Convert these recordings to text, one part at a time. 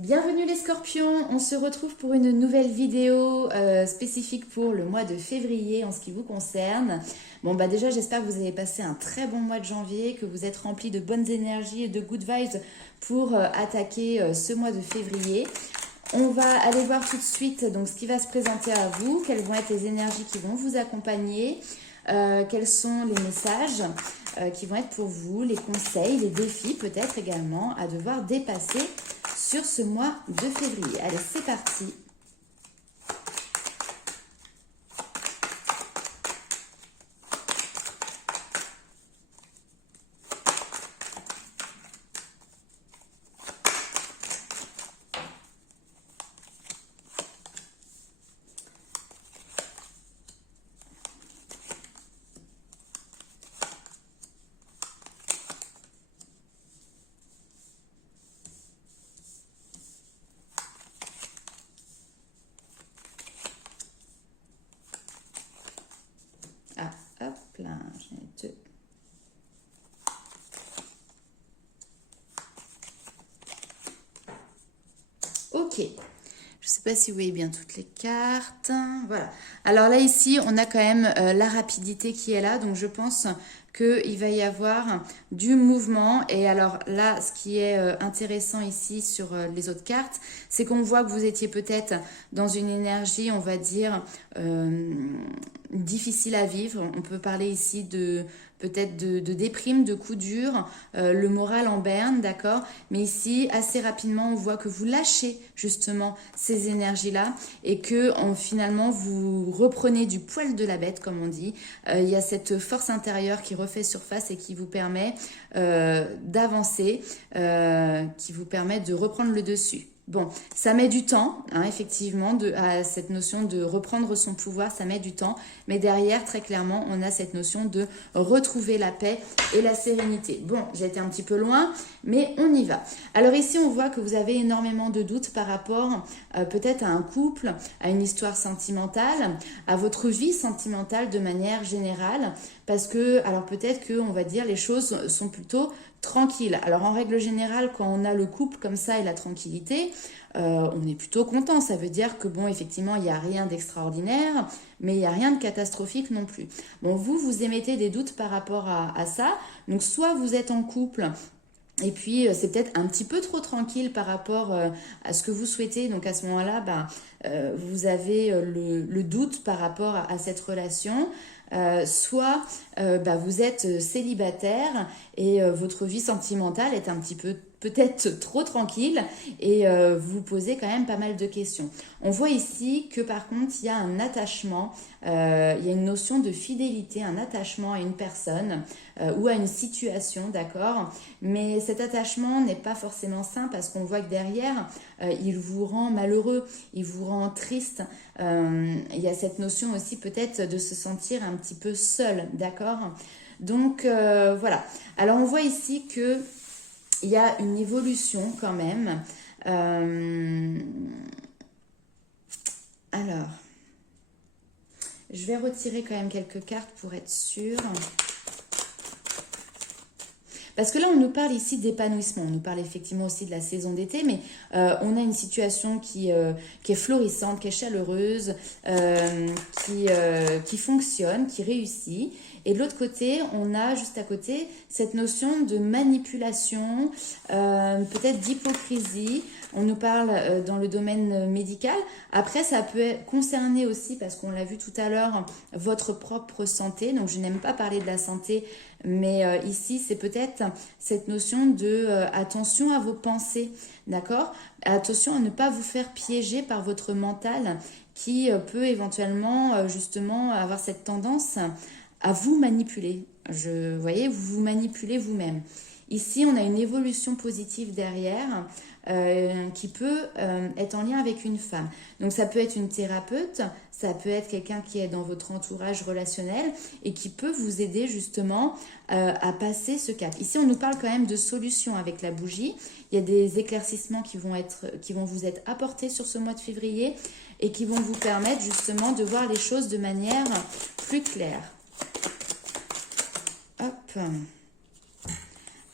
Bienvenue les scorpions, on se retrouve pour une nouvelle vidéo spécifique pour le mois de février en ce qui vous concerne. Bon bah déjà j'espère que vous avez passé un très bon mois de janvier, que vous êtes remplis de bonnes énergies et de good vibes pour attaquer ce mois de février. On va aller voir tout de suite donc ce qui va se présenter à vous, quelles vont être les énergies qui vont vous accompagner, quels sont les messages qui vont être pour vous, les conseils, les défis peut-être également à devoir dépasser sur ce mois de février. Allez, c'est parti. Ah, hop là, j'en ai deux. Ok. Je ne sais pas si vous voyez bien toutes les cartes. Voilà. Alors là, ici, on a quand même la rapidité qui est là. Donc, je pense qu'il va y avoir du mouvement. Et alors là, ce qui est intéressant ici sur les autres cartes, c'est qu'on voit que vous étiez peut-être dans une énergie, on va dire, difficile à vivre. On peut parler ici de peut-être de déprime, de coups durs, le moral en berne, d'accord. Mais ici, assez rapidement, on voit que vous lâchez justement ces énergies-là et que finalement, vous reprenez du poil de la bête, comme on dit. Il y a cette force intérieure qui refait surface et qui vous permet d'avancer, qui vous permet de reprendre le dessus. Bon, ça met du temps, hein, effectivement, à cette notion de reprendre son pouvoir, ça met du temps. Mais derrière, très clairement, on a cette notion de retrouver la paix et la sérénité. Bon, j'ai été un petit peu loin, mais on y va. Alors ici, on voit que vous avez énormément de doutes par rapport peut-être à un couple, à une histoire sentimentale, à votre vie sentimentale de manière générale. Parce que, alors peut-être que, on va dire, les choses sont plutôt tranquilles. Alors en règle générale, quand on a le couple comme ça et la tranquillité, on est plutôt content. Ça veut dire que bon, effectivement, il n'y a rien d'extraordinaire, mais il n'y a rien de catastrophique non plus. Bon, vous émettez des doutes par rapport à ça. Donc soit vous êtes en couple et puis, c'est peut-être un petit peu trop tranquille par rapport à ce que vous souhaitez. Donc, à ce moment-là, vous avez le doute par rapport à cette relation. Soit vous êtes célibataire et votre vie sentimentale est un petit peu peut-être trop tranquille et vous vous posez quand même pas mal de questions. On voit ici que par contre il y a un attachement, il y a une notion de fidélité, un attachement à une personne ou à une situation, d'accord. Mais cet attachement n'est pas forcément sain parce qu'on voit que derrière il vous rend malheureux, il vous rend triste. Il y a cette notion aussi peut-être de se sentir un petit peu seul, d'accord. Donc voilà. Alors on voit ici que il y a une évolution quand même. Alors, je vais retirer quand même quelques cartes pour être sûre. Parce que là, on nous parle ici d'épanouissement. On nous parle effectivement aussi de la saison d'été, mais on a une situation qui est florissante, qui est chaleureuse, qui fonctionne, qui réussit. Et de l'autre côté, on a juste à côté cette notion de manipulation, peut-être d'hypocrisie. On nous parle dans le domaine médical. Après, ça peut concerner aussi, parce qu'on l'a vu tout à l'heure, votre propre santé. Donc, je n'aime pas parler de la santé, mais ici, c'est peut-être cette notion de attention à vos pensées, d'accord? Attention à ne pas vous faire piéger par votre mental qui peut éventuellement, justement, avoir cette tendance à vous manipuler. Vous voyez, vous vous manipulez vous-même. Ici, on a une évolution positive derrière qui peut être en lien avec une femme. Donc ça peut être une thérapeute, ça peut être quelqu'un qui est dans votre entourage relationnel et qui peut vous aider justement à passer ce cap. Ici, on nous parle quand même de solutions avec la bougie. Il y a des éclaircissements qui vont vous être apportés sur ce mois de février et qui vont vous permettre justement de voir les choses de manière plus claire. Hop.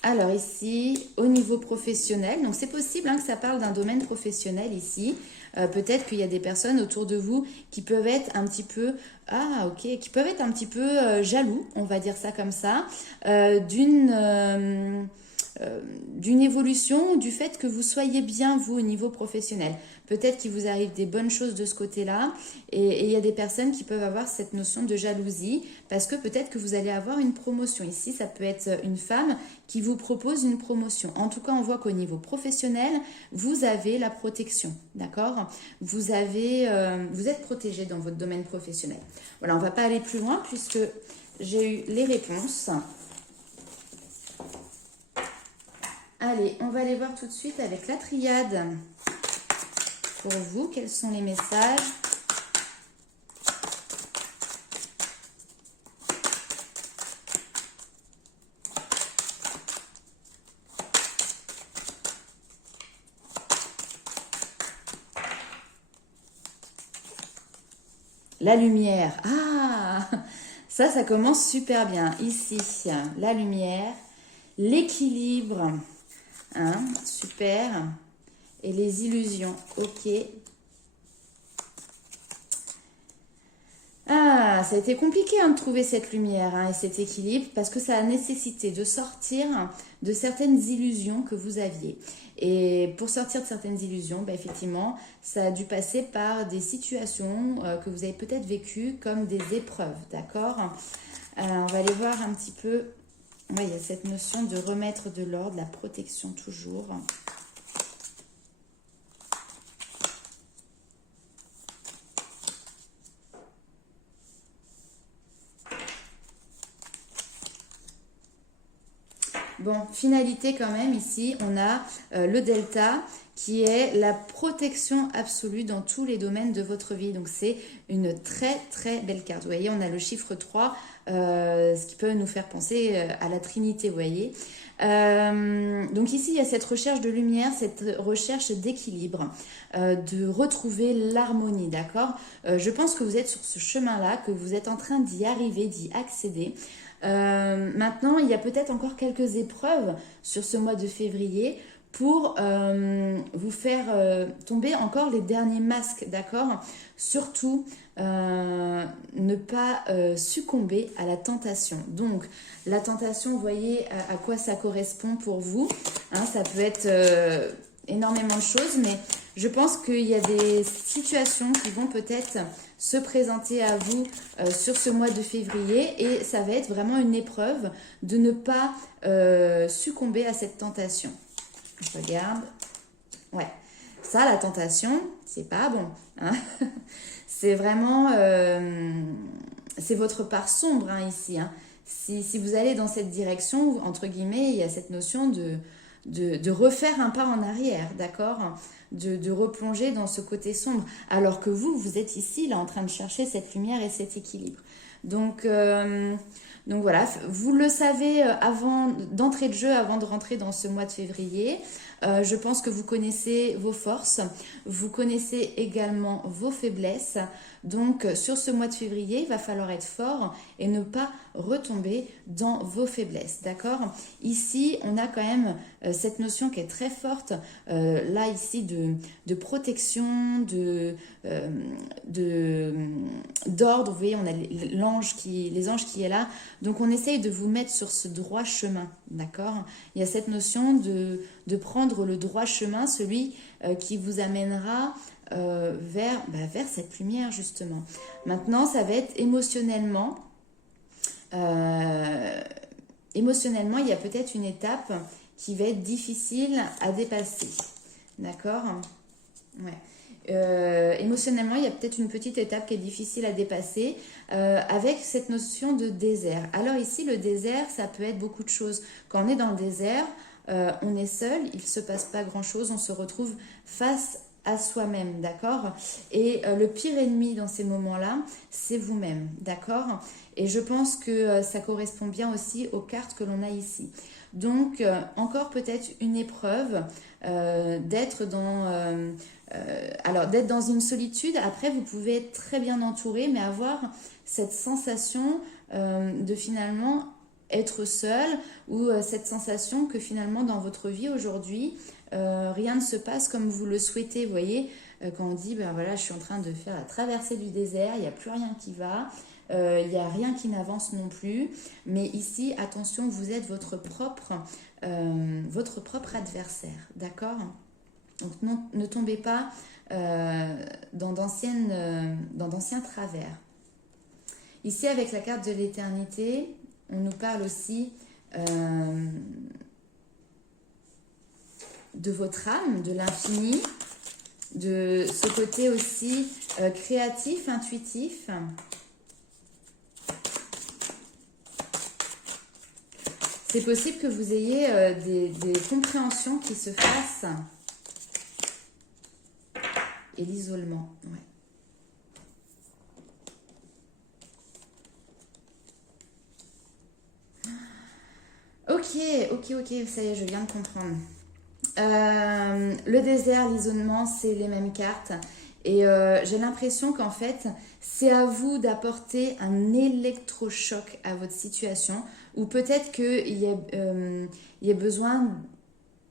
Alors ici, au niveau professionnel, donc c'est possible hein, que ça parle d'un domaine professionnel ici. Peut-être qu'il y a des personnes autour de vous qui peuvent être un petit peu, ah ok, qui peuvent être un petit peu jaloux, on va dire ça comme ça, d'une évolution, du fait que vous soyez bien vous au niveau professionnel. Peut-être qu'il vous arrive des bonnes choses de ce côté-là et il y a des personnes qui peuvent avoir cette notion de jalousie parce que peut-être que vous allez avoir une promotion. Ici, ça peut être une femme qui vous propose une promotion. En tout cas, on voit qu'au niveau professionnel, vous avez la protection, d'accord? Vous êtes protégé dans votre domaine professionnel. Voilà, on ne va pas aller plus loin puisque j'ai eu les réponses. Allez, on va aller voir tout de suite avec la triade. Pour vous, quels sont les messages? La lumière. Ah, ça commence super bien. Ici, la lumière, l'équilibre. Hein, super. Et les illusions. Ok. Ah, ça a été compliqué hein, de trouver cette lumière hein, et cet équilibre parce que ça a nécessité de sortir de certaines illusions que vous aviez. Et pour sortir de certaines illusions, bah, effectivement, ça a dû passer par des situations que vous avez peut-être vécues comme des épreuves, d'accord? On va aller voir un petit peu. Ouais, il y a cette notion de remettre de l'ordre, la protection toujours. Bon, finalité quand même, ici, on a le delta qui est la protection absolue dans tous les domaines de votre vie. Donc, c'est une très, très belle carte. Vous voyez, on a le chiffre 3, ce qui peut nous faire penser à la Trinité, vous voyez. Donc ici, il y a cette recherche de lumière, cette recherche d'équilibre, de retrouver l'harmonie, d'accord? Je pense que vous êtes sur ce chemin-là, que vous êtes en train d'y arriver, d'y accéder. Maintenant, il y a peut-être encore quelques épreuves sur ce mois de février pour vous faire tomber encore les derniers masques, d'accord? Surtout, ne pas succomber à la tentation. Donc, la tentation, vous voyez à quoi ça correspond pour vous. Hein, ça peut être énormément de choses, mais je pense qu'il y a des situations qui vont peut-être se présenter à vous sur ce mois de février et ça va être vraiment une épreuve de ne pas succomber à cette tentation. Je regarde. Ouais, ça, la tentation, c'est pas bon. Hein. C'est vraiment... c'est votre part sombre hein, ici. Hein. Si vous allez dans cette direction, entre guillemets, il y a cette notion de refaire un pas en arrière, d'accord? De replonger dans ce côté sombre. Alors que vous êtes ici, là, en train de chercher cette lumière et cet équilibre. Donc voilà, vous le savez avant d'entrée de jeu, avant de rentrer dans ce mois de février. Je pense que vous connaissez vos forces, vous connaissez également vos faiblesses. Donc sur ce mois de février, il va falloir être fort et ne pas retomber dans vos faiblesses, d'accord? Ici, on a quand même cette notion qui est très forte, là ici de protection, d'ordre. Vous voyez, on a les anges qui est là. Donc on essaye de vous mettre sur ce droit chemin, d'accord? Il y a cette notion de prendre le droit chemin, celui qui vous amènera vers cette lumière justement. Maintenant, ça va être émotionnellement. Émotionnellement, il y a peut-être une étape qui va être difficile à dépasser, d'accord? Ouais. Émotionnellement, il y a peut-être une petite étape qui est difficile à dépasser avec cette notion de désert. Alors ici, le désert, ça peut être beaucoup de choses. Quand on est dans le désert, on est seul, il ne se passe pas grand-chose, on se retrouve face à soi-même, d'accord? Et le pire ennemi dans ces moments-là, c'est vous-même, d'accord? Et je pense que ça correspond bien aussi aux cartes que l'on a ici. Donc, encore peut-être une épreuve d'être dans une solitude. Après, vous pouvez être très bien entouré, mais avoir cette sensation de finalement être seul ou cette sensation que finalement dans votre vie aujourd'hui, rien ne se passe comme vous le souhaitez. Vous voyez, quand on dit, ben voilà, je suis en train de faire la traversée du désert, il n'y a plus rien qui va, il n'y a rien qui n'avance non plus. Mais ici, attention, vous êtes votre propre adversaire, d'accord? Donc ne tombez pas dans d'anciens travers. Ici, avec la carte de l'éternité, on nous parle aussi de votre âme, de l'infini, de ce côté aussi créatif, intuitif. C'est possible que vous ayez des compréhensions qui se fassent. Et l'isolement, ouais. Ok, ça y est, je viens de comprendre. Le désert, l'isolement, c'est les mêmes cartes. Et j'ai l'impression qu'en fait, c'est à vous d'apporter un électrochoc à votre situation. Ou peut-être qu'il y a besoin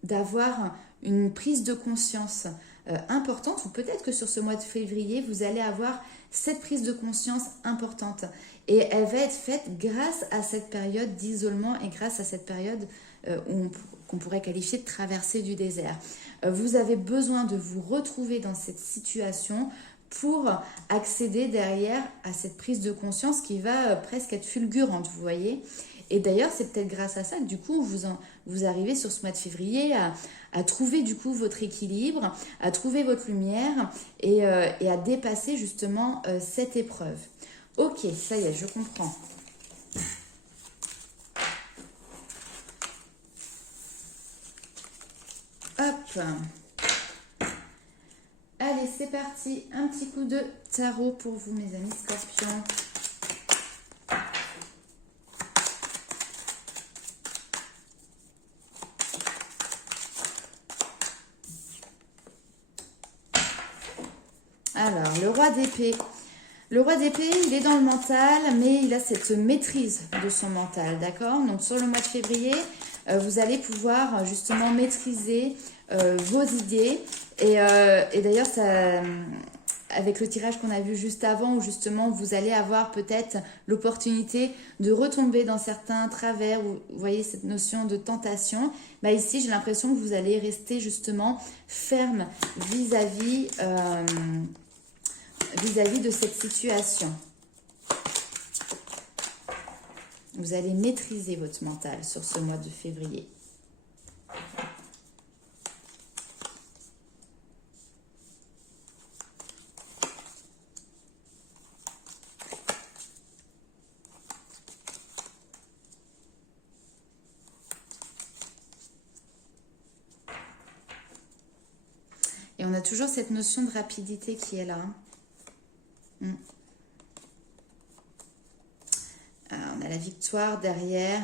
d'avoir une prise de conscience importante. Ou peut-être que sur ce mois de février, vous allez avoir cette prise de conscience importante. Et elle va être faite grâce à cette période d'isolement et grâce à cette période qu'on pourrait qualifier de traversée du désert. Vous avez besoin de vous retrouver dans cette situation pour accéder derrière à cette prise de conscience qui va presque être fulgurante, vous voyez. Et d'ailleurs, c'est peut-être grâce à ça que du coup, vous arrivez sur ce mois de février à trouver du coup votre équilibre, à trouver votre lumière et à dépasser justement cette épreuve. Ok, ça y est, je comprends. Hop. Allez, c'est parti. Un petit coup de tarot pour vous, mes amis scorpions. Alors, le roi d'épée. Le roi d'épée, il est dans le mental, mais il a cette maîtrise de son mental, d'accord? Donc, sur le mois de février, vous allez pouvoir justement maîtriser vos idées. Et d'ailleurs, ça, avec le tirage qu'on a vu juste avant, où justement, vous allez avoir peut-être l'opportunité de retomber dans certains travers, où vous voyez cette notion de tentation. Bah ici, j'ai l'impression que vous allez rester justement ferme vis-à-vis de cette situation. Vous allez maîtriser votre mental sur ce mois de février. Et on a toujours cette notion de rapidité qui est là. Alors, on a la victoire derrière.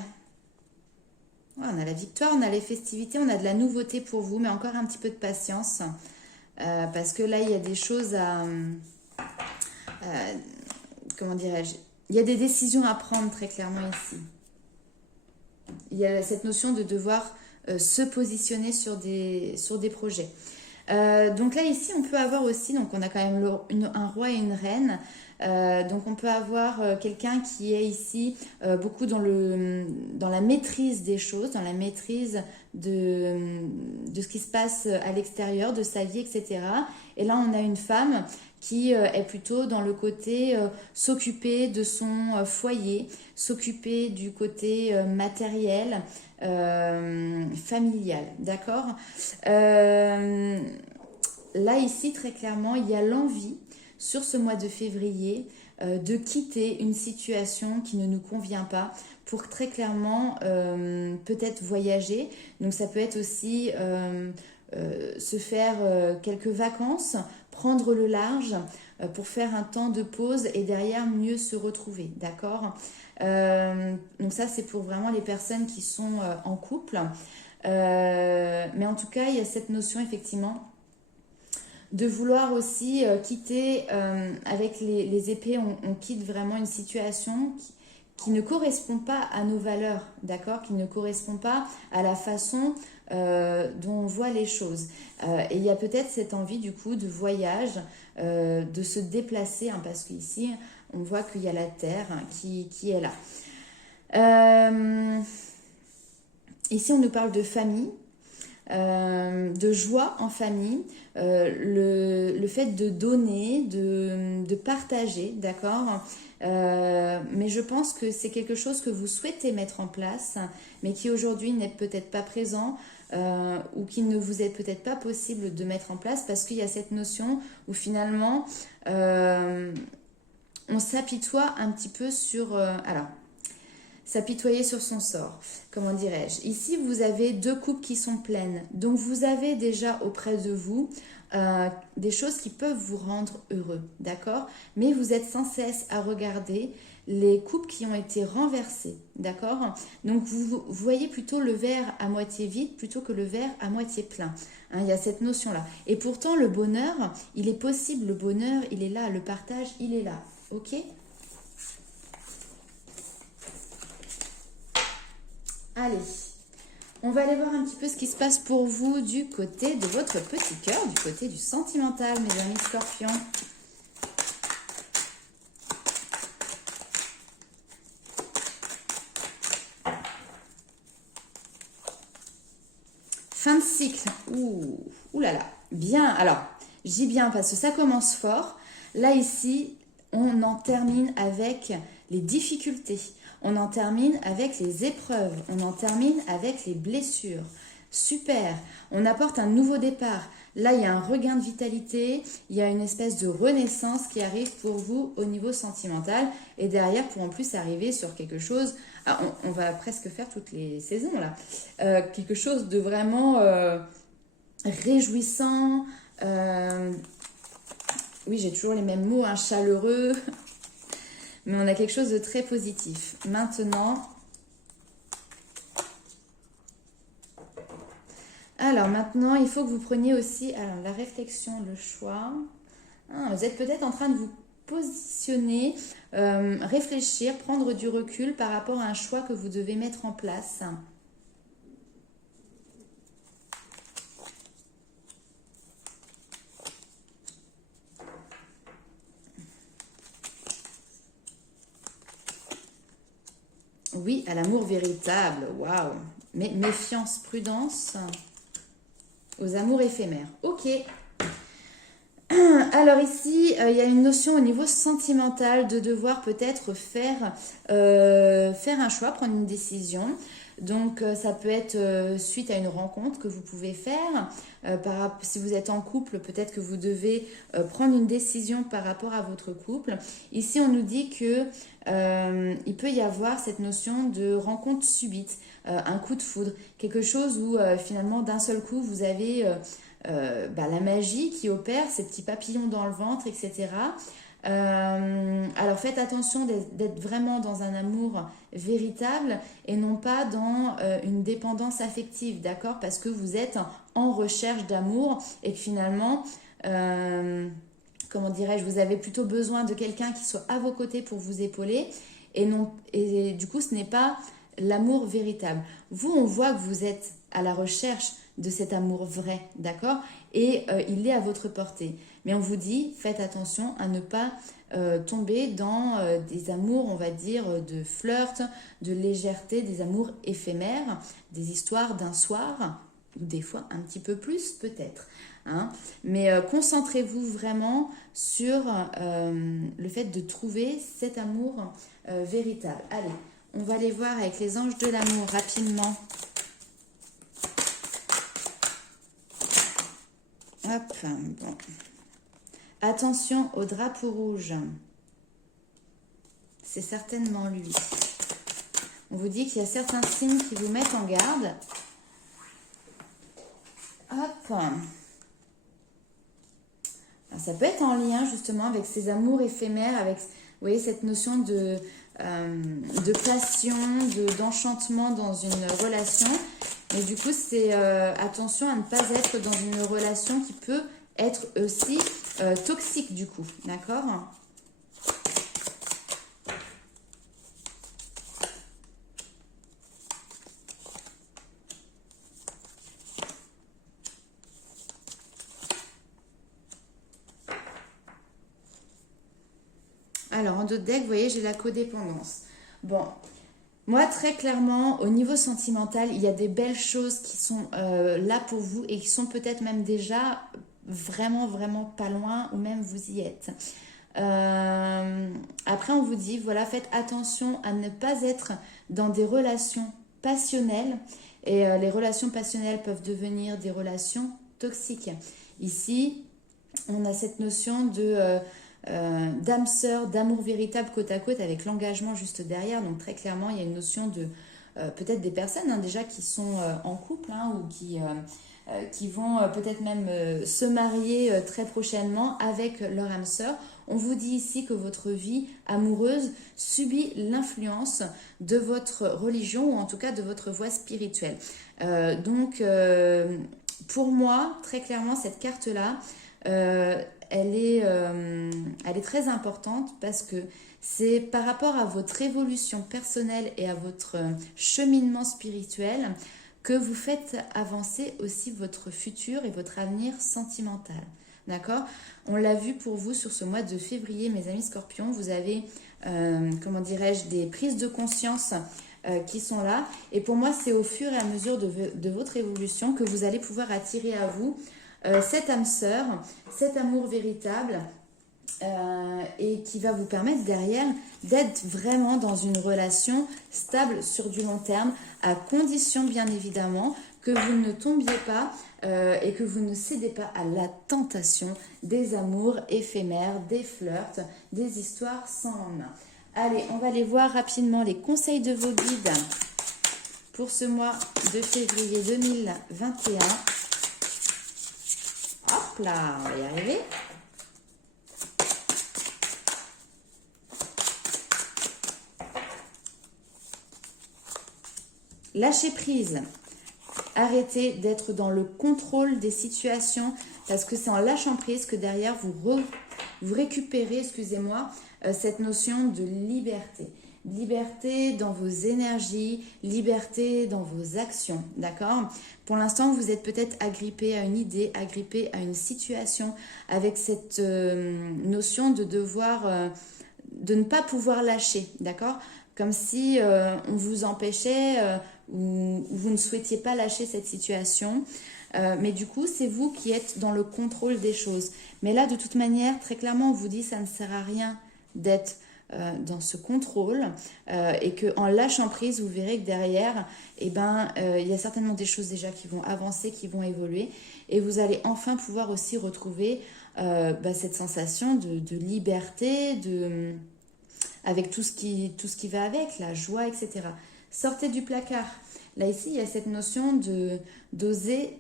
Ouais, on a la victoire, on a les festivités, on a de la nouveauté pour vous, mais encore un petit peu de patience. Parce que là, il y a des choses à... comment dirais-je? Il y a des décisions à prendre très clairement ici. Il y a cette notion de devoir se positionner sur des projets. Donc là, ici, on peut avoir aussi, donc on a quand même un roi et une reine. Donc on peut avoir quelqu'un qui est ici beaucoup dans la maîtrise des choses, dans la maîtrise de ce qui se passe à l'extérieur, de sa vie, etc. Et là, on a une femme qui est plutôt dans le côté s'occuper de son foyer, s'occuper du côté matériel, familial, d'accord? Là, ici, très clairement, il y a l'envie, sur ce mois de février, de quitter une situation qui ne nous convient pas pour très clairement peut-être voyager. Donc, ça peut être aussi se faire quelques vacances, prendre le large pour faire un temps de pause et derrière mieux se retrouver, d'accord? Donc ça, c'est pour vraiment les personnes qui sont en couple. Mais en tout cas, il y a cette notion, effectivement, de vouloir aussi quitter avec les épées, on quitte vraiment une situation qui ne correspond pas à nos valeurs, d'accord? Qui ne correspond pas à la façon dont on voit les choses. Et il y a peut-être cette envie du coup de voyage, de se déplacer, hein, parce qu'ici on voit qu'il y a la terre, hein, qui est là. Ici on nous parle de famille, de joie en famille, le fait de donner, de partager, d'accord? Mais je pense que c'est quelque chose que vous souhaitez mettre en place, mais qui aujourd'hui n'est peut-être pas présent, ou qui ne vous est peut-être pas possible de mettre en place parce qu'il y a cette notion où finalement on s'apitoie un petit peu sur... alors, s'apitoyer sur son sort, comment dirais-je. Ici, vous avez 2 coupes qui sont pleines. Donc, vous avez déjà auprès de vous des choses qui peuvent vous rendre heureux, d'accord? Mais vous êtes sans cesse à regarder les coupes qui ont été renversées, d'accord? Donc, vous voyez plutôt le verre à moitié vide plutôt que le verre à moitié plein. Hein, il y a cette notion-là. Et pourtant, le bonheur, il est possible. Le bonheur, il est là. Le partage, il est là. Ok ? Allez, on va aller voir un petit peu ce qui se passe pour vous du côté de votre petit cœur, du côté du sentimental, mes amis scorpions. Fin de cycle. Ouh là là. Bien, alors, j'y bien parce que ça commence fort. Là, ici, on en termine avec les difficultés. On en termine avec les épreuves, on en termine avec les blessures. Super, on apporte un nouveau départ. Là, il y a un regain de vitalité, il y a une espèce de renaissance qui arrive pour vous au niveau sentimental. Et derrière, pour en plus arriver sur quelque chose, on va presque faire toutes les saisons là, quelque chose de vraiment réjouissant. Oui, j'ai toujours les mêmes mots, hein, chaleureux. Mais on a quelque chose de très positif. Maintenant, il faut que vous preniez aussi la réflexion, le choix. Vous êtes peut-être en train de vous positionner, réfléchir, prendre du recul par rapport à un choix que vous devez mettre en place. Oui, à l'amour véritable, waouh. Mais méfiance, prudence aux amours éphémères. Ok. Alors ici, il y a une notion au niveau sentimental de devoir peut-être faire un choix, prendre une décision. Donc ça peut être suite à une rencontre que vous pouvez faire. Si vous êtes en couple, peut-être que vous devez prendre une décision par rapport à votre couple. Ici, on nous dit que il peut y avoir cette notion de rencontre subite, un coup de foudre, quelque chose où finalement d'un seul coup vous avez la magie qui opère, ces petits papillons dans le ventre, etc. Alors faites attention d'être vraiment dans un amour véritable et non pas dans une dépendance affective, d'accord? Parce que vous êtes en recherche d'amour et que finalement, comment dirais-je, vous avez plutôt besoin de quelqu'un qui soit à vos côtés pour vous épauler et du coup ce n'est pas l'amour véritable. Vous, on voit que vous êtes à la recherche de cet amour vrai, d'accord? Et il est à votre portée. Mais on vous dit, faites attention à ne pas tomber dans des amours, on va dire, de flirt, de légèreté, des amours éphémères, des histoires d'un soir, ou des fois un petit peu plus peut-être. Hein. Mais concentrez-vous vraiment sur le fait de trouver cet amour véritable. Allez, on va aller voir avec les anges de l'amour rapidement. Hop, bon. Attention au drapeau rouge. C'est certainement lui. On vous dit qu'il y a certains signes qui vous mettent en garde. Hop. Alors, ça peut être en lien justement avec ces amours éphémères, avec, vous voyez, cette notion de passion, d'enchantement dans une relation. Et du coup, c'est attention à ne pas être dans une relation qui peut être aussi toxique du coup, d'accord? Alors, en d'autres decks, vous voyez, j'ai la codépendance. Bon, moi, très clairement, au niveau sentimental, il y a des belles choses qui sont là pour vous et qui sont peut-être même déjà vraiment, vraiment pas loin ou même vous y êtes. Après, on vous dit, voilà, faites attention à ne pas être dans des relations passionnelles et les relations passionnelles peuvent devenir des relations toxiques. Ici, on a cette notion de d'âme sœur, d'amour véritable côte à côte avec l'engagement juste derrière. Donc très clairement, il y a une notion de peut-être des personnes déjà qui sont en couple ou qui vont peut-être même se marier très prochainement avec leur âme sœur. On vous dit ici que votre vie amoureuse subit l'influence de votre religion ou en tout cas de votre voie spirituelle. Donc pour moi, très clairement, cette carte-là, elle est très importante parce que c'est par rapport à votre évolution personnelle et à votre cheminement spirituel que vous faites avancer aussi votre futur et votre avenir sentimental. D'accord? On l'a vu pour vous sur ce mois de février, mes amis scorpions, vous avez, comment dirais-je, des prises de conscience qui sont là. Et pour moi, c'est au fur et à mesure de votre évolution que vous allez pouvoir attirer à vous cette âme sœur, cet amour véritable et qui va vous permettre derrière d'être vraiment dans une relation stable sur du long terme, à condition bien évidemment que vous ne tombiez pas et que vous ne cédez pas à la tentation des amours éphémères, des flirts, des histoires sans lendemain. Allez, on va aller voir rapidement les conseils de vos guides pour ce mois de février 2021. Hop là, on va y arriver. Lâchez prise. Arrêtez d'être dans le contrôle des situations parce que c'est en lâchant prise que derrière vous récupérez, excusez-moi, cette notion de liberté. Liberté dans vos énergies, liberté dans vos actions, d'accord? Pour l'instant, vous êtes peut-être agrippé à une idée, agrippé à une situation avec cette notion de devoir, de ne pas pouvoir lâcher, d'accord? Comme si on vous empêchait ou vous ne souhaitiez pas lâcher cette situation. Mais du coup, c'est vous qui êtes dans le contrôle des choses. Mais là, de toute manière, très clairement, on vous dit ça ne sert à rien d'être dans ce contrôle et qu'en lâchant prise, vous verrez que derrière, il y a certainement des choses déjà qui vont avancer, qui vont évoluer et vous allez enfin pouvoir aussi retrouver cette sensation de liberté, avec tout ce qui va avec, la joie, etc. Sortez du placard. Là, ici, il y a cette notion d'oser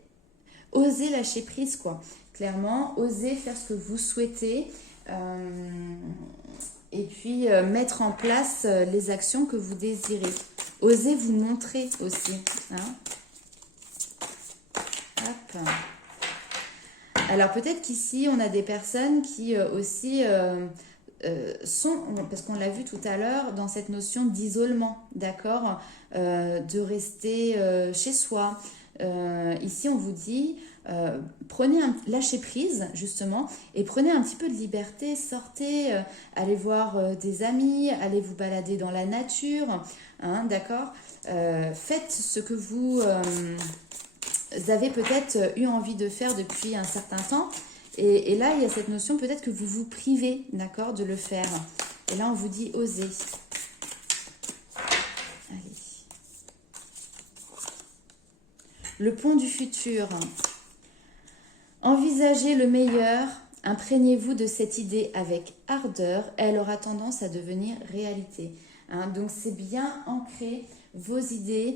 lâcher prise, quoi. Clairement, oser faire ce que vous souhaitez et puis mettre en place les actions que vous désirez. Osez vous montrer aussi. Hein. Hop. Alors, peut-être qu'ici, on a des personnes qui aussi... sont, parce qu'on l'a vu tout à l'heure, dans cette notion d'isolement, d'accord, de rester chez soi. Ici, on vous dit, lâchez prise, justement, et prenez un petit peu de liberté, sortez, allez voir des amis, allez vous balader dans la nature, hein, d'accord, faites ce que vous avez peut-être eu envie de faire depuis un certain temps. Et là, il y a cette notion peut-être que vous vous privez, d'accord, de le faire. Et là, on vous dit osez. Allez. Le pont du futur. Envisagez le meilleur. Imprégnez-vous de cette idée avec ardeur. Elle aura tendance à devenir réalité. Hein, donc, c'est bien ancré vos idées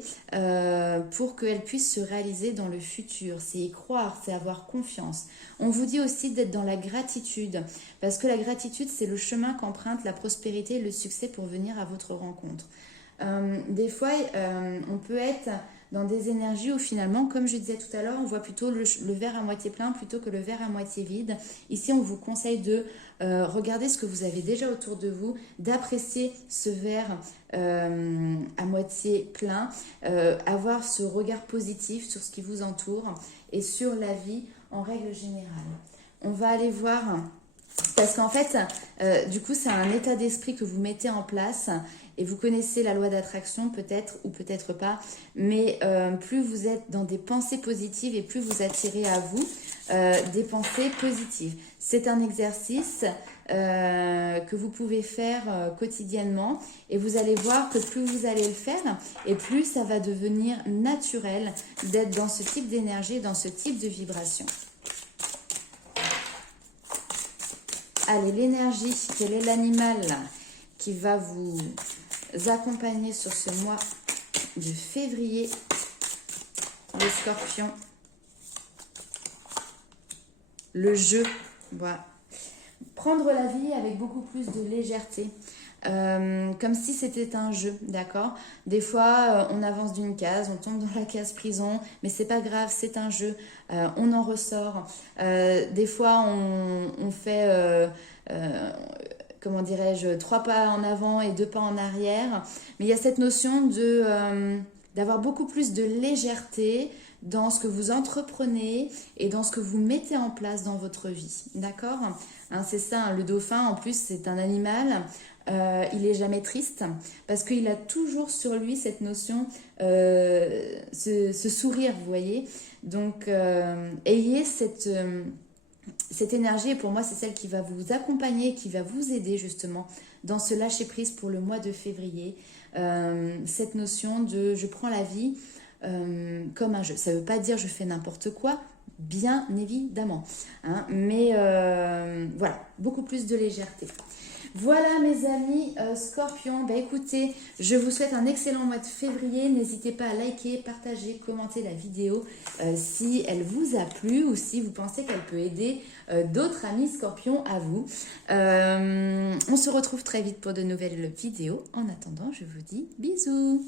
pour qu'elles puissent se réaliser dans le futur. C'est y croire, c'est avoir confiance. On vous dit aussi d'être dans la gratitude, parce que la gratitude, c'est le chemin qu'emprunte la prospérité et le succès pour venir à votre rencontre. Des fois, on peut être dans des énergies où finalement, comme je disais tout à l'heure, on voit plutôt le verre à moitié plein plutôt que le verre à moitié vide. Ici, on vous conseille de regarder ce que vous avez déjà autour de vous, d'apprécier ce verre à moitié plein, avoir ce regard positif sur ce qui vous entoure et sur la vie en règle générale. On va aller voir parce qu'en fait, du coup, c'est un état d'esprit que vous mettez en place et vous connaissez la loi d'attraction peut-être ou peut-être pas, mais plus vous êtes dans des pensées positives et plus vous attirez à vous des pensées positives. C'est un exercice que vous pouvez faire quotidiennement et vous allez voir que plus vous allez le faire et plus ça va devenir naturel d'être dans ce type d'énergie, dans ce type de vibration. Allez, l'énergie, quel est l'animal qui va vous accompagner sur ce mois de février? Les scorpions. Le jeu. Voilà. Prendre la vie avec beaucoup plus de légèreté. Comme si c'était un jeu, d'accord? Des fois, on avance d'une case, on tombe dans la case prison, mais c'est pas grave, c'est un jeu, on en ressort. Des fois, on fait, comment dirais-je, 3 pas en avant et 2 pas en arrière, mais il y a cette notion d'avoir beaucoup plus de légèreté dans ce que vous entreprenez et dans ce que vous mettez en place dans votre vie, d'accord? Hein, c'est ça, hein, le dauphin, en plus, c'est un animal. Il est jamais triste parce qu'il a toujours sur lui cette notion, ce sourire, vous voyez. Donc, ayez cette énergie, et pour moi, c'est celle qui va vous accompagner, qui va vous aider justement dans ce lâcher-prise pour le mois de février. Cette notion de je prends la vie comme un jeu. Ça ne veut pas dire je fais n'importe quoi, bien évidemment. Hein, mais voilà, beaucoup plus de légèreté. Voilà mes amis Scorpions, écoutez, je vous souhaite un excellent mois de février. N'hésitez pas à liker, partager, commenter la vidéo si elle vous a plu ou si vous pensez qu'elle peut aider d'autres amis Scorpions à vous. On se retrouve très vite pour de nouvelles vidéos. En attendant, je vous dis bisous.